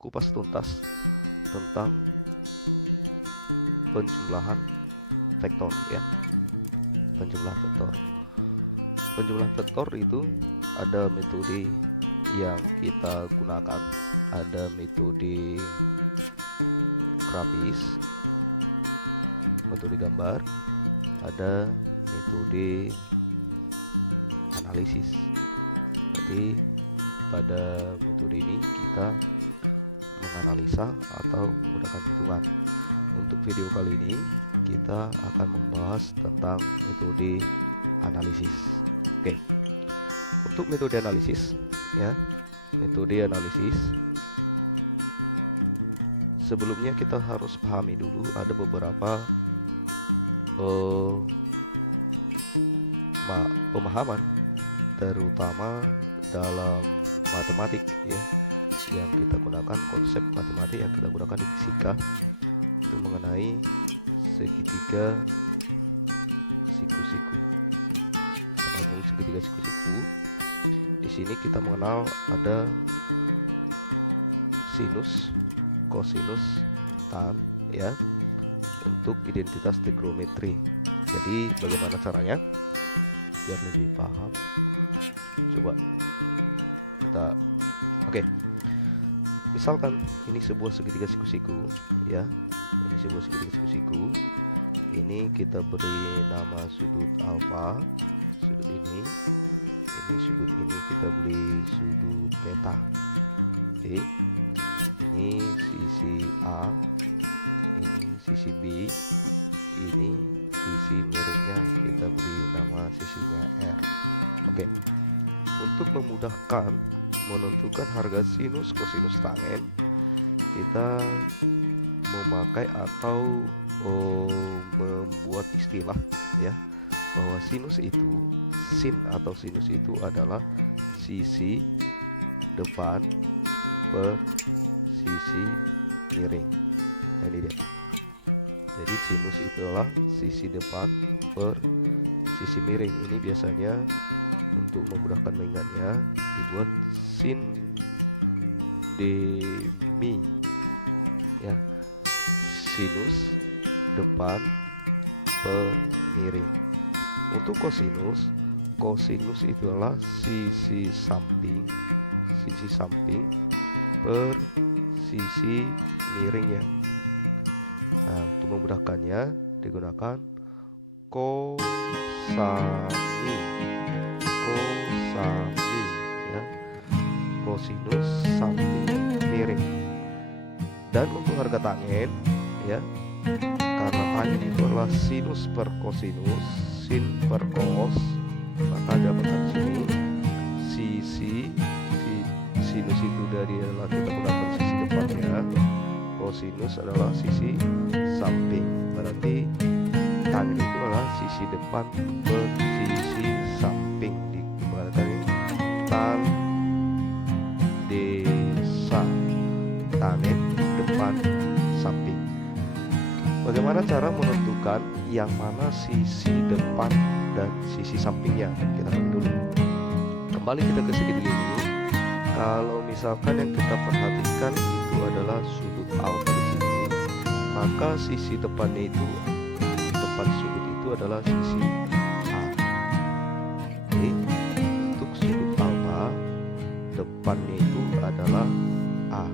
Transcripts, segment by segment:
kupas tuntas tentang penjumlahan vektor ya. Penjumlahan vektor. Penjumlahan vektor itu ada metode yang kita gunakan, ada metode grafis, metode gambar, ada metode analisis. Jadi pada metode ini kita menganalisa atau menggunakan hitungan. Untuk video kali ini kita akan membahas tentang metode analisis. Oke. Untuk metode analisis ya, metode analisis sebelumnya kita harus pahami dulu ada beberapa pemahaman terutama dalam matematik ya, yang kita gunakan, konsep matematik yang kita gunakan di fisika itu mengenai segitiga siku-siku. Segitiga siku-siku. Di sini kita mengenal ada sinus, kosinus, tan ya, untuk identitas trigonometri. Jadi bagaimana caranya biar lebih paham? Coba kita misalkan ini sebuah segitiga siku-siku ya. Ini sebuah segitiga siku-siku. Ini kita beri nama sudut alfa, sudut ini sudut ini kita beri sudut beta. Oke. Ini sisi A, ini sisi B, ini sisi miringnya kita beri nama sisinya R. Oke. Untuk memudahkan menentukan harga sinus, kosinus, tangen, kita memakai atau membuat istilah ya, bahwa sinus itu, sin atau sinus itu adalah sisi depan per sisi miring. Nah, ini dia. Jadi sinus itulah sisi depan per sisi miring. Ini biasanya untuk memudahkan mengingatnya dibuat sin demi ya, sinus depan per miring. Untuk kosinus, kosinus itu adalah sisi samping per sisi miringnya. Nah, untuk memudahkannya digunakan kosami ya, kosinus samping miring. Dan untuk harga tangen ya, karena tangen itu adalah sinus per kosinus, sin per cos, maka dapatkan sini sinus itu dari adalah kita gunakan sisi depannya, kosinus adalah sisi samping. Berarti tangen itu adalah sisi depan per sisi samping, dikembalikan tan desa, tangen depan samping. Bagaimana cara menentukan yang mana sisi depan dan sisi sampingnya? Kita lihat dulu. Kembali kita ke segitiga ini. Kalau misalkan yang kita perhatikan itu adalah sudut alfa di sini, maka sisi depannya itu, depan sudut itu adalah sisi A. Oke. Untuk sudut alfa, depannya itu adalah A.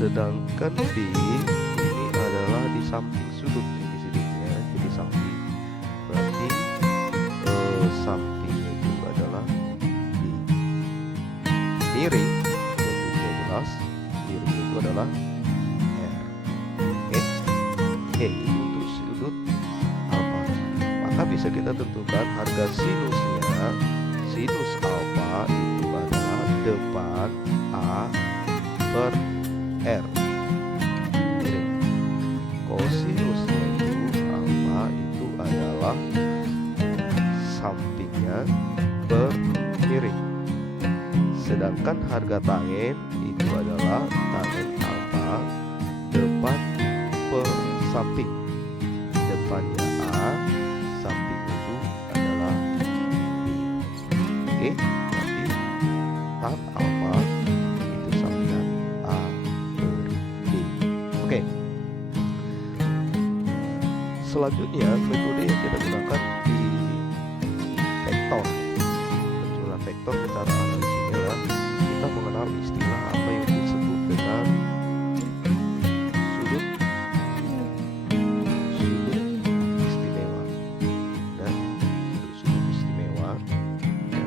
Sedangkan B ini adalah di samping sudut di sini ya, jadi samping. Berarti sampingnya itu adalah B. Miring bentuknya jelas, miring itu adalah R. Oke, itu untuk sudut alfa. Maka bisa kita tentukan harga sinusnya. Sinus alfa itu adalah depan A per R. Miring. Kosinusnya itu alfa itu adalah sampingnya per miring. Sedangkan harga tangen itu adalah tangen alfa depan per samping. Depannya A, samping itu adalah B. Oke, berarti tan alfa itu sampingan Selanjutnya metode yang kita gunakan di vektor. Penjualan vektor cara analisisnya adalah kita mengenal istilah apa yang disebut dengan sudut istimewa dan sudut istimewa. Ya,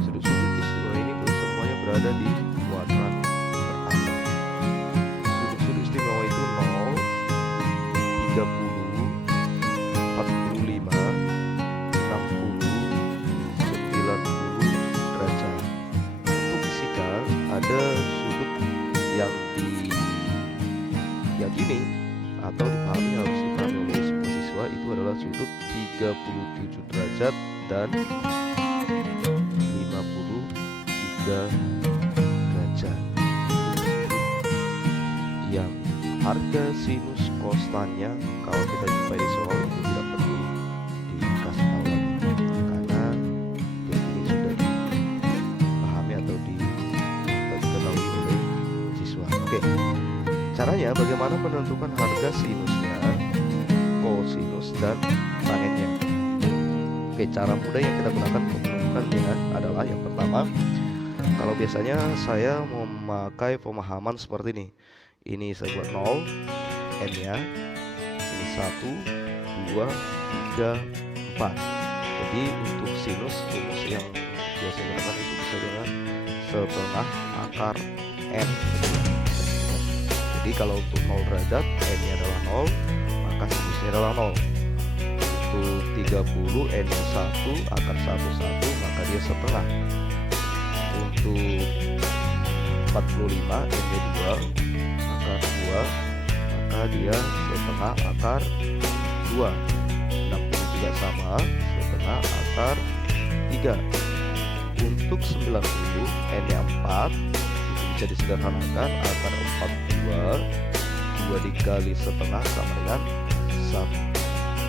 sudut istimewa ini semuanya berada di kuadran pertama. Sudut istimewa itu 0, 30, 45, 60, 90 derajat. Untuk fisika ada sudut yang diyakini atau dipahami, harus dipahami oleh semua siswa, itu adalah sudut 37 derajat dan 53 derajat. Yang harga sinus konstannya kalau kita jumpai di soal itu tidak perlu dikasih tahu lagi, karena ini sudah dipahami atau diketahui oleh siswa. Oke, caranya bagaimana menentukan harga sinusnya, kosinus dan tangennya. Oke, cara mudah yang kita gunakan untuk menentukannya adalah yang pertama, kalau biasanya saya memakai pemahaman seperti ini. Ini saya buat 0, N nya, ini 1, 2, 3, 4. Jadi untuk sinus rumus yang biasa digunakan itu bisa dengan setengah akar N. Jadi kalau untuk 0 derajat, N nya adalah 0, maka sinusnya adalah 0. Untuk 30, N nya 1, akar 1, maka dia setengah. Untuk 45, N nya 2, akar 2, maka dia setengah akar 2. 60 juga sama, setengah akar 3. Untuk 90, N nya 4, itu bisa disederhanakan, akar 42, 2 dikali setengah sama dengan 1.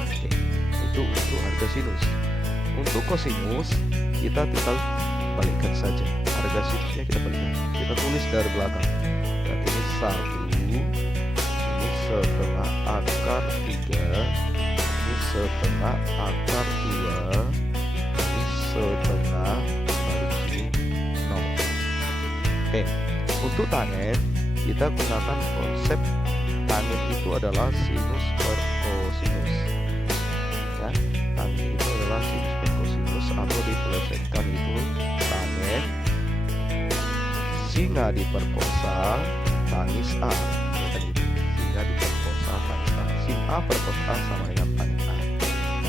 Oke, itu untuk harga sinus. Untuk kosinus kita tinggal balikkan saja, harga sinusnya kita balikkan, kita tulis dari belakang. Dan ini 1, ini setengah akar 3, ini setengah akar 2, ini setengah, baru sini 0. Oke, untuk tangen kita gunakan konsep tangen itu adalah sinus per kosinus. Ya, tangen itu adalah sinus per kosinus, atau dipelesetkan itu tangen singa diperkosa tanis A. Ya, tadi itu singa diperkosa tanis A. Sin A perkosa A sama dengan tangen A.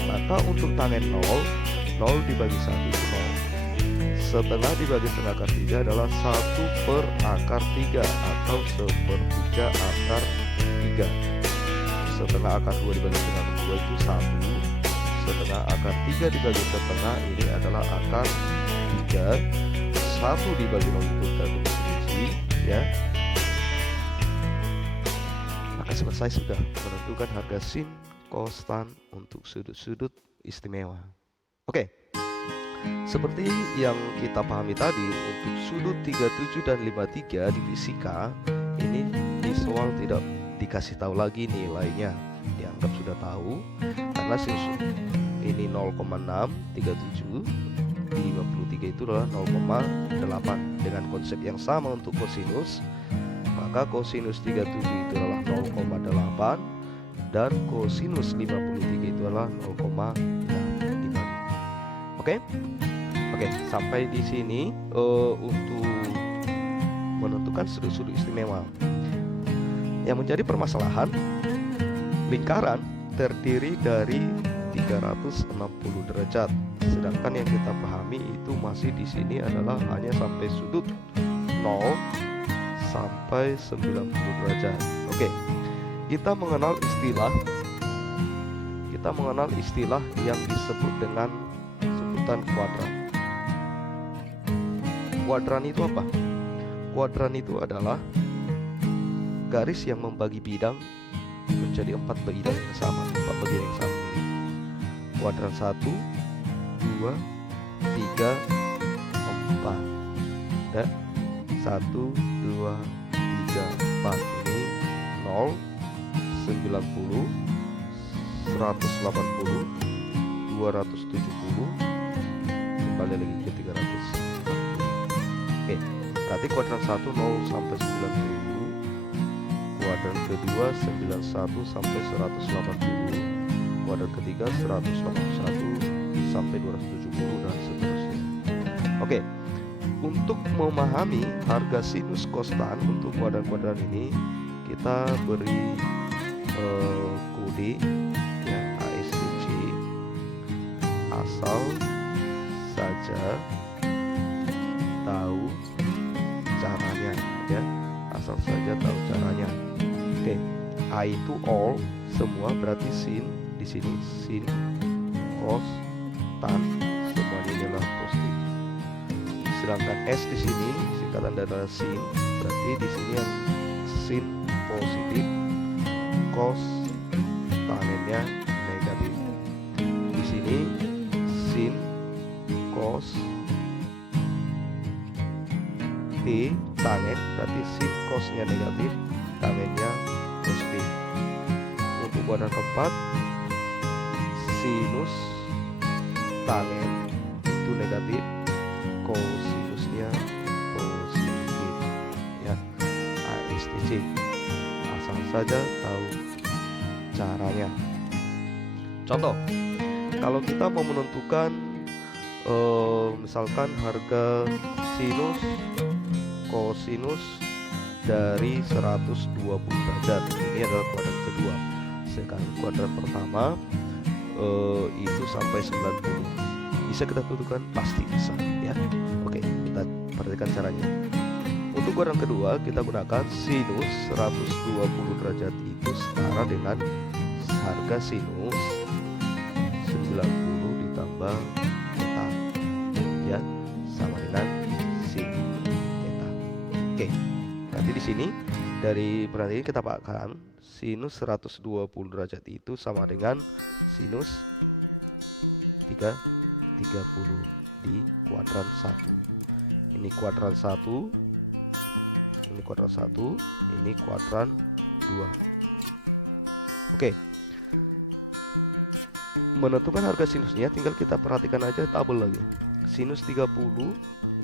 Maka untuk tangen 0 dibagi 1 itu 0. Setengah dibagi setengah akar 3 adalah 1 per akar 3 atau 1/3 akar 3. Setengah akar 2 dibagi setengah akar 2 itu 1. Setengah akar 3 dibagi setengah ini adalah akar 3. 1 dibagi 0 itu kita tulis, ya. Maka selesai sudah menentukan harga sin konstan untuk sudut-sudut istimewa. Oke, seperti yang kita pahami tadi, untuk sudut 37 dan 53 di fisika ini di soal tidak dikasih tahu lagi nilainya, dianggap sudah tahu karena sinus ini 0,6, 37, 53 itu adalah 0,8. Dengan konsep yang sama untuk kosinus, maka kosinus 37 itu adalah 0,8 dan kosinus 53 itu adalah 0,6 dibagi. Oke, sampai di sini untuk menentukan sudut-sudut istimewa. Yang menjadi permasalahan, lingkaran terdiri dari 360 derajat, sedangkan yang kita pahami itu masih di sini adalah hanya sampai sudut 0 sampai 90 derajat. Oke, kita mengenal istilah yang disebut dengan sebutan kuadran. Kuadran itu apa? Kuadran itu adalah garis yang membagi bidang menjadi 4 bidang yang sama, 4 bagian yang sama. Kuadran 1, 2, 3, 4. Dan 1, 2, 3, 4. Ini 0, 90, 180, 270, kembali lagi ke 300. Oke, berarti kuadran 1 0 sampai 90, kuadran kedua 91 sampai 180, kuadran ketiga 181 sampai 270 dan seterusnya. Oke, untuk memahami harga sinus kostan untuk kuadran-kuadran ini, kita beri kode ya, ASTC, asal saja tahu caranya ya, asal saja tahu caranya. Oke, A itu all, semua berarti sin di sini, sin, cos, tan, semuanya adalah positif. Sedangkan S di sini singkatan dari sin, berarti di sini yang sin positif, cos tangennya negatif. Di sini sin, cos, T tangen, berarti sin cosnya negatif, tangennya positif. Untuk kuadran keempat, sinus tangen itu negatif, kosinusnya positif ya. ASTC, asal saja tahu caranya. Contoh, kalau kita mau menentukan misalkan harga sinus kosinus dari 120 derajat, ini adalah kuadran kedua. Sekarang kuadran pertama itu sampai 90. Bisa kita tentukan? Pasti bisa ya. Oke, kita perhatikan caranya. Untuk kuadran kedua kita gunakan sinus 120 derajat itu setara dengan harga sinus 90 ditambah theta ya, sama dengan sin theta. Oke, nanti di sini dari perhatian kita pakai sinus 120 derajat itu sama dengan sinus 30 di kuadran 1. Ini kuadran 1, ini kuadran 1, ini kuadran 2. Oke, menentukan harga sinusnya tinggal kita perhatikan aja tabel lagi. Sinus 30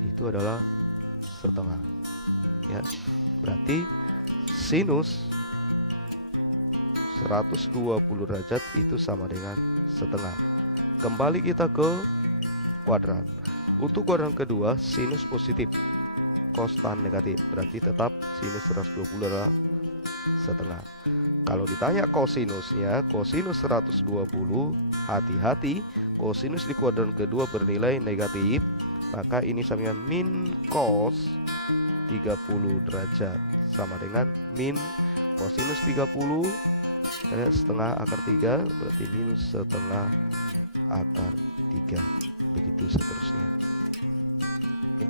itu adalah setengah ya, berarti sinus 120 derajat itu sama dengan setengah. Kembali kita ke kuadran. Untuk kuadran kedua sinus positif, cos tan negatif, berarti tetap sinus 120 adalah setengah. Kalau ditanya kosinusnya, kosinus 120, hati-hati, kosinus di kuadran kedua bernilai negatif, maka ini sama dengan min cos 30 derajat sama dengan min kosinus 30 setengah akar 3, berarti minus setengah akar 3, begitu seterusnya. Oke.